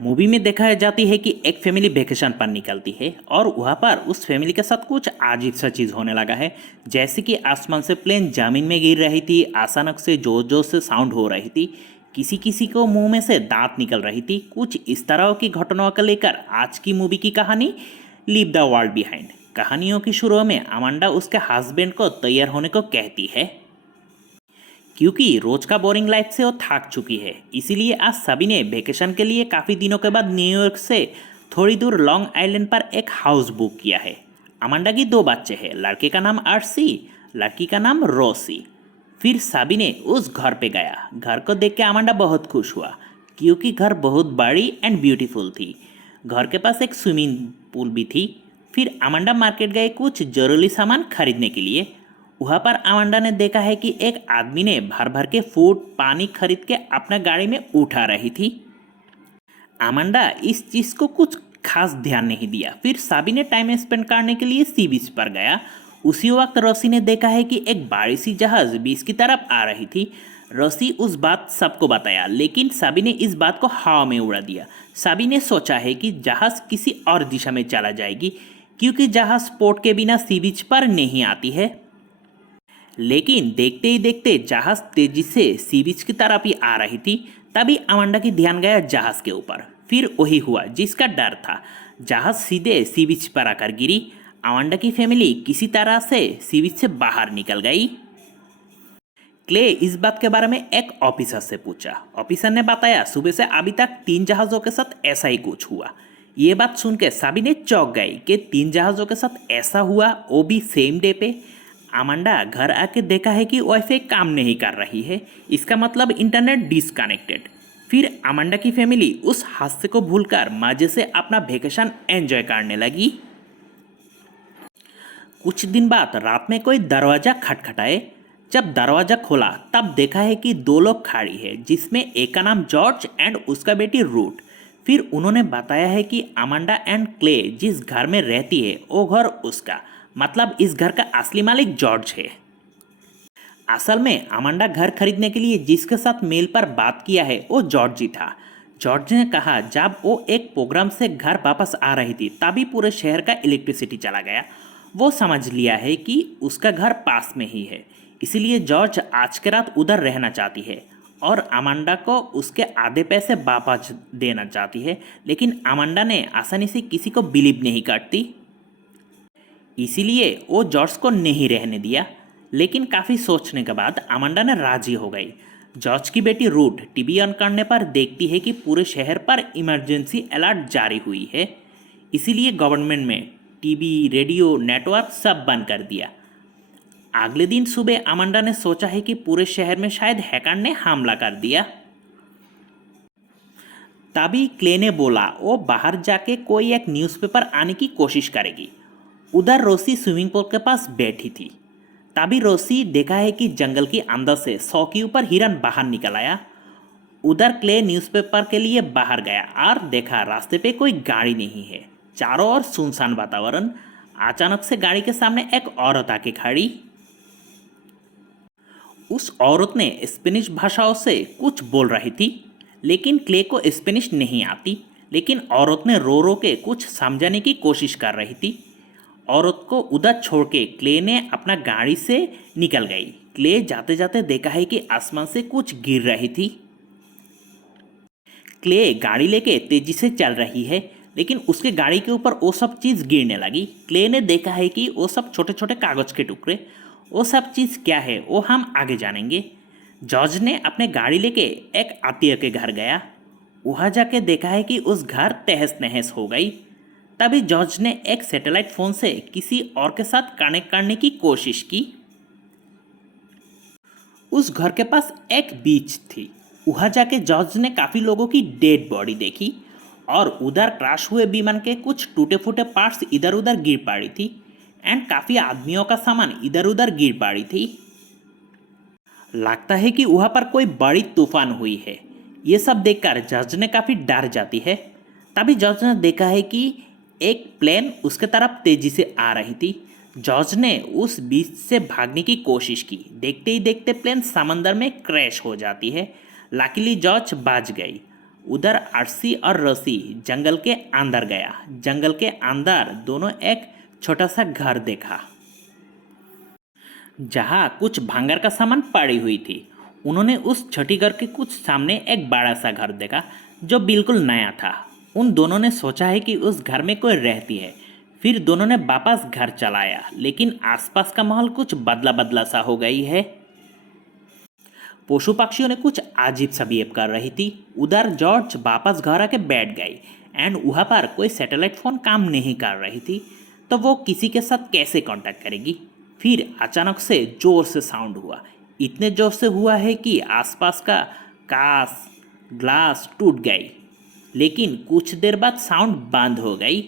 Movie में दिखाया जाती है कि एक फैमिली वेकेशन पर निकलती है और वहाँ पर उस फैमिली के साथ कुछ अजीब सा चीज़ होने लगा है। जैसे कि आसमान से प्लेन ज़मीन में गिर रही थी, अचानक से जोर जोर से साउंड हो रही थी, किसी किसी को मुंह में से दांत निकल रही थी। कुछ इस तरह की घटनाओं को लेकर आज की मूवी की कहानी लीव द वर्ल्ड बिहाइंड। कहानियों की शुरू में अमांडा उसके हस्बैंड को तैयार होने को कहती है क्योंकि रोज का बोरिंग लाइफ से वो थक चुकी है। इसीलिए आज सभी ने वेकेशन के लिए काफ़ी दिनों के बाद न्यूयॉर्क से थोड़ी दूर लॉन्ग आइलैंड पर एक हाउस बुक किया है। अमांडा की दो बच्चे हैं, लड़के का नाम आर्सी, लड़की का नाम रोसी। फिर सभी ने उस घर पे गया। घर को देख के अमांडा बहुत खुश हुआ क्योंकि घर बहुत बड़ी एंड ब्यूटीफुल थी। घर के पास एक स्विमिंग पूल भी थी। फिर अमांडा मार्केट गए कुछ जरूरी सामान खरीदने के लिए। वहाँ पर अमांडा ने देखा है कि एक आदमी ने भर भर के फूड पानी खरीद के अपना गाड़ी में उठा रही थी। अमांडा इस चीज़ को कुछ खास ध्यान नहीं दिया। फिर सभी ने टाइम स्पेंड करने के लिए सी बीच पर गया। उसी वक्त रोसी ने देखा है कि एक बड़ी सी जहाज बीच की तरफ आ रही थी। रोसी उस बात सबको बताया, लेकिन सभी ने इस बात को हवा में उड़ा दिया। सभी ने सोचा है कि जहाज किसी और दिशा में चला जाएगी क्योंकि जहाज पोर्ट के बिना सी बीच पर नहीं आती है। लेकिन देखते ही देखते जहाज तेजी से सी बीच की तरफ ही आ रही थी। तभी अमांडा की ध्यान गया जहाज के ऊपर। फिर वही हुआ जिसका डर था, जहाज सीधे सी बीच पर आकर गिरी। अमांडा की फैमिली किसी तरह से सी बीच से बाहर निकल गई। क्ले इस बात के बारे में एक ऑफिसर से पूछा। ऑफिसर ने बताया सुबह से अभी तक 3 जहाज़ों के साथ ऐसा ही कुछ हुआ। ये बात सुन के सभी ने चौंक गई कि 3 जहाज़ों के साथ ऐसा हुआ, वो भी सेम डे पे। अमांडा घर आके देखा है कि वाईफाई काम नहीं कर रही है, इसका मतलब इंटरनेट डिसकनेक्टेड। फिर अमांडा की फैमिली उस हादसे को भूलकर मजे से अपना वेकेशन एंजॉय करने लगी। कुछ दिन बाद रात में कोई दरवाज़ा खटखटाए। जब दरवाज़ा खोला तब देखा है कि 2 लोग खड़ी है, जिसमें एक का नाम जॉर्ज एंड उसका बेटी रूट। फिर उन्होंने बताया है कि अमांडा एंड क्ले जिस घर में रहती है वो घर उसका, मतलब इस घर का असली मालिक जॉर्ज है। असल में अमांडा घर खरीदने के लिए जिसके साथ मेल पर बात किया है वो जॉर्ज ही था। जॉर्ज ने कहा जब वो एक प्रोग्राम से घर वापस आ रही थी तभी पूरे शहर का इलेक्ट्रिसिटी चला गया। वो समझ लिया है कि उसका घर पास में ही है, इसलिए जॉर्ज आज के रात उधर रहना चाहती है और अमांडा को उसके आधे पैसे वापस देना चाहती है। लेकिन अमांडा ने आसानी से किसी को बिलीव नहीं करती, इसीलिए वो जॉर्ज को नहीं रहने दिया। लेकिन काफ़ी सोचने के बाद अमांडा ने राजी हो गई। जॉर्ज की बेटी रूट टीवी ऑन करने पर देखती है कि पूरे शहर पर इमरजेंसी अलर्ट जारी हुई है, इसीलिए गवर्नमेंट में टीवी रेडियो नेटवर्क सब बंद कर दिया। अगले दिन सुबह अमांडा ने सोचा है कि पूरे शहर में शायद हैकर ने हमला कर दिया। तभी क्ले ने बोला वो बाहर जाके कोई एक न्यूज़पेपर आने की कोशिश करेगी। उधर रोसी स्विमिंग पूल के पास बैठी थी। तभी रोसी देखा है कि जंगल के अंदर से 100 के ऊपर हिरन बाहर निकल आया। उधर क्ले न्यूज़पेपर के लिए बाहर गया और देखा रास्ते पे कोई गाड़ी नहीं है, चारों ओर सुनसान वातावरण। अचानक से गाड़ी के सामने एक औरत आके खड़ी। उस औरत ने स्पेनिश भाषाओं से कुछ बोल रही थी, लेकिन क्ले को स्पेनिश नहीं आती। लेकिन औरत ने रो रो के कुछ समझाने की कोशिश कर रही थी। औरत को उधर छोड़ के क्ले ने अपना गाड़ी से निकल गई। क्ले जाते जाते देखा है कि आसमान से कुछ गिर रही थी। क्ले गाड़ी लेके तेजी से चल रही है, लेकिन उसके गाड़ी के ऊपर वो सब चीज़ गिरने लगी। क्ले ने देखा है कि वो सब छोटे छोटे कागज़ के टुकड़े। वो सब चीज़ क्या है वो हम आगे जानेंगे। जॉर्ज ने अपने गाड़ी लेके एक आत्मीय के घर गया। वहाँ जाके देखा है कि उस घर तहस नहस हो गई। तभी जॉर्ज ने एक सैटेलाइट फ़ोन से किसी और के साथ कनेक्ट करने की कोशिश की। उस घर के पास एक बीच थी। वहाँ जाके जॉर्ज ने काफ़ी लोगों की डेड बॉडी देखी और उधर क्रैश हुए विमान के कुछ टूटे फूटे पार्ट्स इधर उधर गिर पड़ी थी एंड काफ़ी आदमियों का सामान इधर उधर गिर पड़ी थी। लगता है कि वहाँ पर कोई बड़ी तूफान हुई है। ये सब देखकर जॉर्ज ने काफ़ी डर जाती है। तभी जॉर्ज ने देखा है कि एक प्लेन उसके तरफ तेजी से आ रही थी। जॉर्ज ने उस बीच से भागने की कोशिश की। देखते ही देखते प्लेन समंदर में क्रैश हो जाती है। लकीली जॉर्ज बच गई। उधर आरसी और रसी जंगल के अंदर गया। जंगल के अंदर दोनों एक छोटा सा घर देखा जहाँ कुछ भांगर का सामान पड़ी हुई थी। उन्होंने उस छोटी घर के कुछ सामने एक बड़ा सा घर देखा जो बिल्कुल नया था। उन दोनों ने सोचा है कि उस घर में कोई रहती है। फिर दोनों ने वापस घर चलाया, लेकिन आसपास का माहौल कुछ बदला बदला सा हो गई है। पशु पक्षियों ने कुछ अजीब सा बिहेव कर रही थी। उधर जॉर्ज वापस घर आके बैठ गई एंड वहाँ पर कोई सैटेलाइट फ़ोन काम नहीं कर रही थी, तो वो किसी के साथ कैसे कांटेक्ट करेगी। फिर अचानक से ज़ोर से साउंड हुआ। इतने ज़ोर से हुआ है कि आसपास का कांच ग्लास टूट गई, लेकिन कुछ देर बाद साउंड बंद हो गई।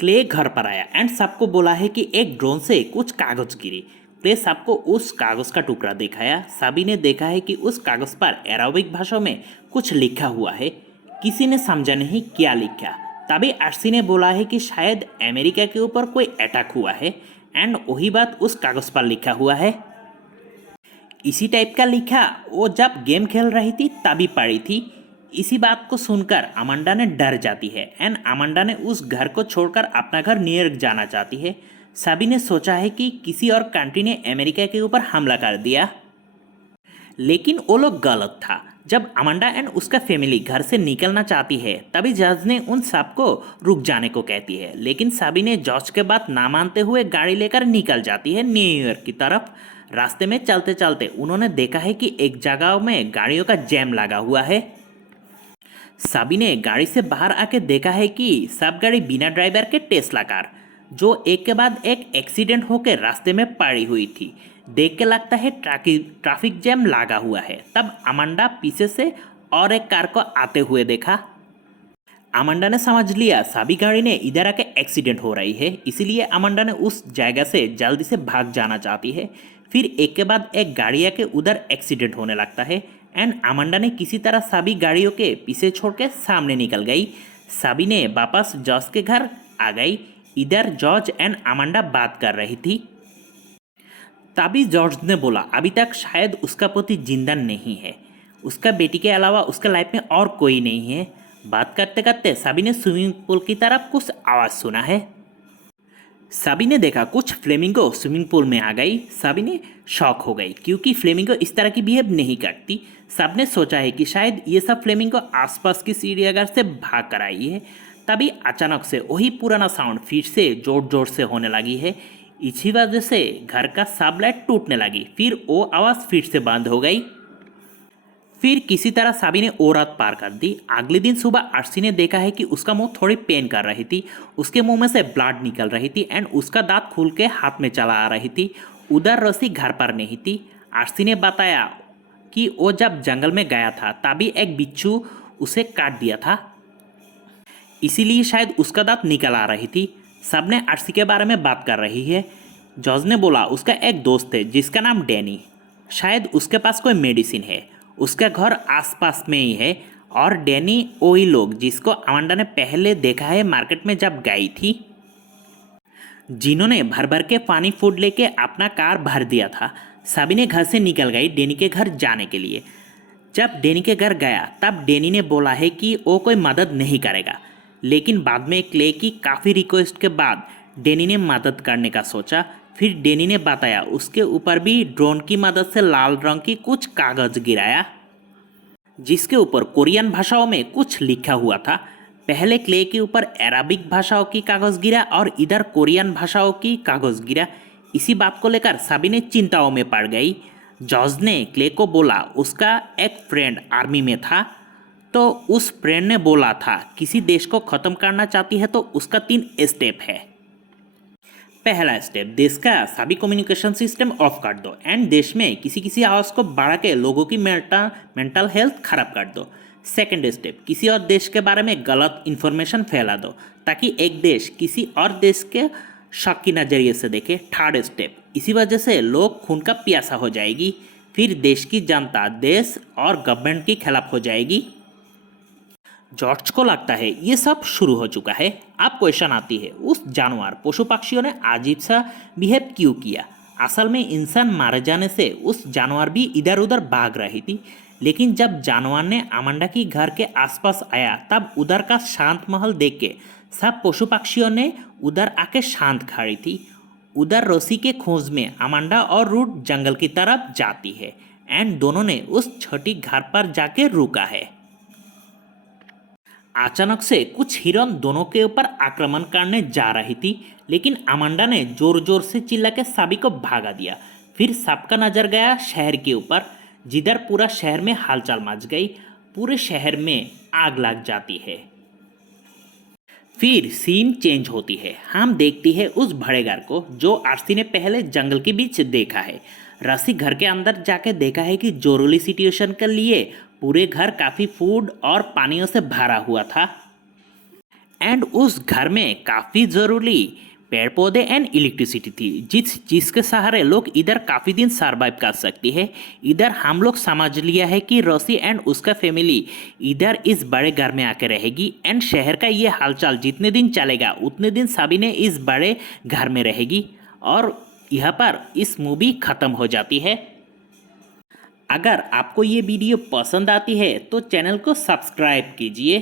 क्ले घर पर आया एंड सबको बोला है कि एक ड्रोन से कुछ कागज गिरी। क्ले सबको उस कागज का टुकड़ा दिखाया। सभी ने देखा है कि उस कागज पर अरबिक भाषा में कुछ लिखा हुआ है। किसी ने समझा नहीं क्या लिखा। तभी आरसी ने बोला है कि शायद अमेरिका के ऊपर कोई अटैक हुआ है एंड वही बात उस कागज पर लिखा हुआ है। इसी टाइप का लिखा वो जब गेम खेल रही थी तभी पढ़ी थी। इसी बात को सुनकर अमांडा ने डर जाती है एंड अमांडा ने उस घर को छोड़कर अपना घर न्यूयॉर्क जाना चाहती है। सभी ने सोचा है कि किसी और कंट्री ने अमेरिका के ऊपर हमला कर दिया, लेकिन वो लोग गलत था। जब अमांडा एंड उसका फैमिली घर से निकलना चाहती है तभी जज ने उन सबको रुक जाने को कहती है, लेकिन सभी ने जज के बात ना मानते हुए गाड़ी लेकर निकल जाती है न्यूयॉर्क की तरफ। रास्ते में चलते चलते उन्होंने देखा है कि एक जगह में गाड़ियों का जैम लगा हुआ है। सभी ने गाड़ी से बाहर आके देखा है कि सब गाड़ी बिना ड्राइवर के टेस्ला कार, जो एक के बाद एक एक्सीडेंट होकर रास्ते में पड़ी हुई थी। देख के लगता है ट्रैफिक जैम लगा हुआ है। तब अमांडा पीछे से और एक कार को आते हुए देखा। अमांडा ने समझ लिया सभी गाड़ी ने इधर आके एक्सीडेंट हो रही है, इसीलिए अमांडा ने उस जगह से जल्दी से भाग जाना चाहती है। फिर एक के बाद एक गाड़ी आके उधर एक्सीडेंट होने लगता है एंड अमांडा ने किसी तरह सभी गाड़ियों के पीछे छोड़ के सामने निकल गई। सभी ने वापस जॉर्ज के घर आ गई। इधर जॉर्ज एंड अमांडा बात कर रही थी। तभी जॉर्ज ने बोला अभी तक शायद उसका पति जिंदा नहीं है, उसका बेटी के अलावा उसका लाइफ में और कोई नहीं है। बात करते करते सभी ने स्विमिंग पूल की तरफ कुछ आवाज़ सुना है। सभी ने देखा कुछ फ्लेमिंगो स्विमिंग पूल में आ गई। सभी ने शॉक हो गई क्योंकि फ्लेमिंगो इस तरह की बिहेव नहीं करती। सब ने सोचा है कि शायद ये सब फ्लेमिंगो आसपास की चिड़ियाघर से भाग कर आई है। तभी अचानक से वही पुराना साउंड फिर से जोर जोर से होने लगी है। इसी वजह से घर का सब लाइट टूटने लगी। फिर वो आवाज़ फिर से बंद हो गई। फिर किसी तरह सभी ने वो रात पार कर दी। अगले दिन सुबह आरसी ने देखा है कि उसका मुंह थोड़ी पेन कर रही थी। उसके मुंह में से ब्लड निकल रही थी एंड उसका दांत खुल के हाथ में चला आ रही थी। उधर रसी घर पर नहीं थी। आरसी ने बताया कि वो जब जंगल में गया था तभी एक बिच्छू उसे काट दिया था, इसीलिए शायद उसका दांत निकल आ रही थी। सब ने आरसी के बारे में बात कर रही है। जॉर्ज ने बोला उसका एक दोस्त है जिसका नाम डैनी, शायद उसके पास कोई मेडिसिन है। उसका घर आसपास में ही है और डैनी वही लोग जिसको अमांडा ने पहले देखा है मार्केट में जब गई थी, जिन्होंने भर भर के पानी फूड लेके अपना कार भर दिया था। सभी ने घर से निकल गई डैनी के घर जाने के लिए। जब डैनी के घर गया तब डैनी ने बोला है कि वो कोई मदद नहीं करेगा, लेकिन बाद में क्ले की काफ़ी रिक्वेस्ट के बाद डैनी ने मदद करने का सोचा। फिर डैनी ने बताया उसके ऊपर भी ड्रोन की मदद से लाल रंग की कुछ कागज गिराया जिसके ऊपर कोरियन भाषाओं में कुछ लिखा हुआ था। पहले क्ले के ऊपर अरबिक भाषाओं की कागज गिरा और इधर कोरियन भाषाओं की कागज गिरा। इसी बात को लेकर सभी ने चिंताओं में पड़ गई। जॉर्ज ने क्ले को बोला उसका एक फ्रेंड आर्मी में था, तो उस फ्रेंड ने बोला था किसी देश को ख़त्म करना चाहती है तो उसका 3 स्टेप है। पहला स्टेप, देश का सभी कम्युनिकेशन सिस्टम ऑफ कर दो एंड देश में किसी किसी आवाज़ को बढ़ा के लोगों की मेंटल हेल्थ खराब कर दो। सेकंड स्टेप, किसी और देश के बारे में गलत इन्फॉर्मेशन फैला दो ताकि एक देश किसी और देश के शक की नज़रिए से देखे। थर्ड स्टेप, इसी वजह से लोग खून का प्यासा हो जाएगी। फिर देश की जनता देश और गवर्नमेंट के खिलाफ हो जाएगी। जॉर्ज को लगता है ये सब शुरू हो चुका है। अब क्वेश्चन आती है उस जानवर पशु पक्षियों ने अजीब सा बिहेव क्यों किया। असल में इंसान मारे जाने से उस जानवर भी इधर उधर भाग रही थी लेकिन जब जानवर ने अमांडा की घर के आसपास आया तब उधर का शांत महल देख के सब पशु पक्षियों ने उधर आके शांत खड़ी थी। उधर रोसी के खोज में अमांडा और रूट जंगल की तरफ जाती है एंड दोनों ने उस छोटी घर पर जाके रुका है। अचानक से कुछ हिरन दोनों के ऊपर आक्रमण करने जा रही थी, लेकिन अमांडा ने जोर जोर से चिल्ला के सभी को भागा दिया। फिर सबका नजर गया शहर के ऊपर, जिधर पूरा शहर में हलचल मच गई। पूरे शहर में आग लग जाती है। फिर सीन चेंज होती है। हम देखती है उस बड़े घर को जो आरसी ने पहले जंगल के बीच देखा है। रसी घर के अंदर जाके देखा है कि जरूरी सिचुएशन के लिए पूरे घर काफ़ी फूड और पानियों से भरा हुआ था एंड उस घर में काफ़ी ज़रूरी पेड़ पौधे एंड इलेक्ट्रिसिटी थी जिसके सहारे लोग इधर काफ़ी दिन सर्वाइव कर सकती है। इधर हम लोग समझ लिया है कि रोसी एंड उसका फैमिली इधर इस बड़े घर में आके रहेगी एंड शहर का ये हालचाल जितने दिन चलेगा उतने दिन सभी ने इस बड़े घर में रहेगी और यहाँ पर इस मूवी ख़त्म हो जाती है। अगर आपको ये वीडियो पसंद आती है तो चैनल को सब्सक्राइब कीजिए।